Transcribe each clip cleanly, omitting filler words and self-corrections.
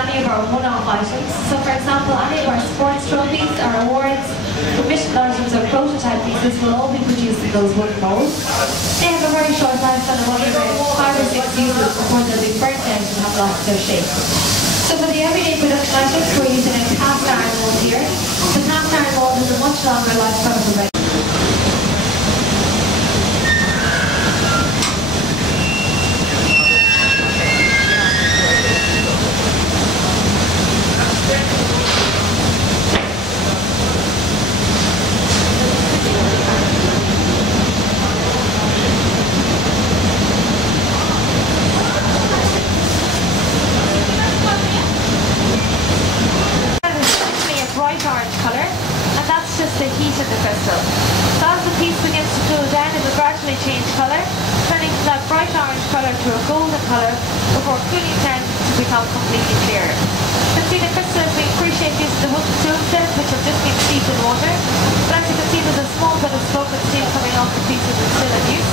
any of our one-off items. So for example, any of our sports trophies, our awards, commissioned items or prototype pieces will all be produced in those wooden molds. They have a very short lifespan of only about 5 or 6 uses before they'll be burnt out and have lost their shape. So for the everyday production items, we're using a cast iron mold here. The cast iron mold has a much longer lifespan of about the heat of the crystal. So as the piece begins to cool down, it will gradually change colour, turning from that bright orange colour to a golden colour before cooling down to become completely clear. You can see the crystal is being pre-shaped using the wooden stone cells which have just been steeped in water. But as you can see, there's a small bit of smoke and steam coming off the pieces that's still in use.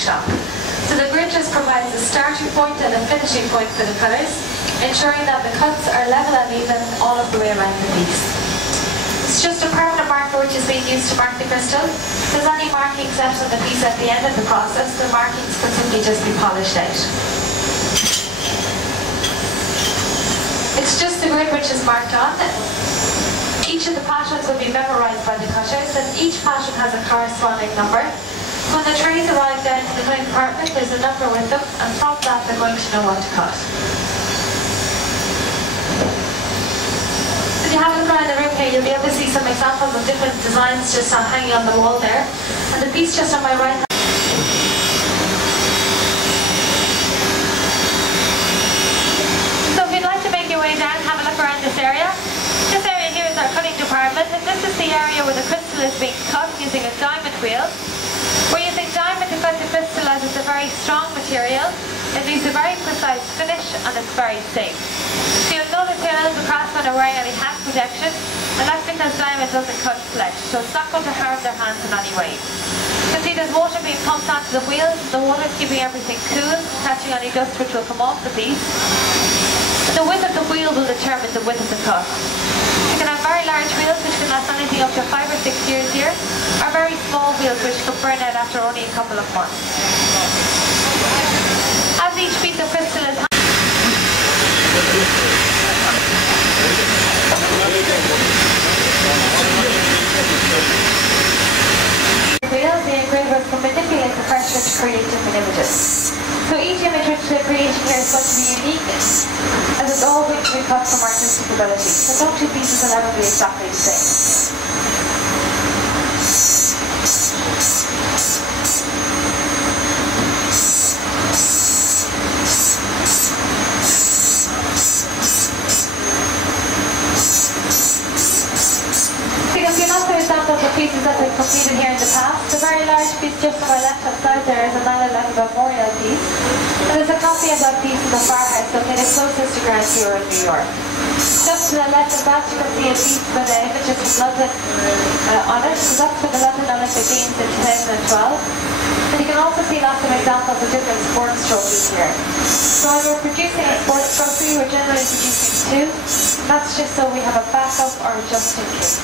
Shop. So the grid just provides a starting point and a finishing point for the colours, ensuring that the cuts are level and even all of the way around the piece. It's just a permanent marker which is being used to mark the crystal. If there's any markings left on the piece at the end of the process, the markings can simply just be polished out. It's just the grid which is marked on. Each of the patterns will be memorised by the cutters, and each pattern has a corresponding number. When the trays arrive down to the cutting department, there's a number with them, and from that they're going to know what to cut. If you have a look around the room here, you'll be able to see some examples of different designs just hanging on the wall there. And the piece just on my right hand. So if you'd like to make your way down, have a look around this area. This area here is our cutting department, and this is the area where the crystal is being cut using a diamond wheel. We're using diamond to cut the crystal as it's a very strong material. It leaves a very precise finish and it's very safe. So you'll notice here the craftsmen are wearing any hand protection, and that's because diamond doesn't cut flesh, so it's not going to harm their hands in any way. You can see there's water being pumped onto the wheels. The water is keeping everything cool, catching any dust which will come off the piece. The width of the wheel will determine the width of the cut. You can have very large wheels which can last anything up to 5 or 6 years here, or very small wheels which can burn out after only a couple of months. As each piece of crystal is wheels, the engravers can manipulate the pressure to create different images. So each image which we're creating here is going to be unique, as it's all going to be cut from artistic ability. So no two pieces will ever be exactly the same. Examples of pieces that we've completed here in the past. The very large piece just on my left hand side there is a 9/11 memorial piece. And there's a copy of that piece in the firehouse located closest to Ground Zero in New York. Just to the left of that you can see a piece with the images from London on it. So that's for the London Olympic Games in 2012. And you can also see lots of examples of different sports trophies here. So when we're producing a sports trophy, we're generally producing two. That's just so we have a backup or just in case.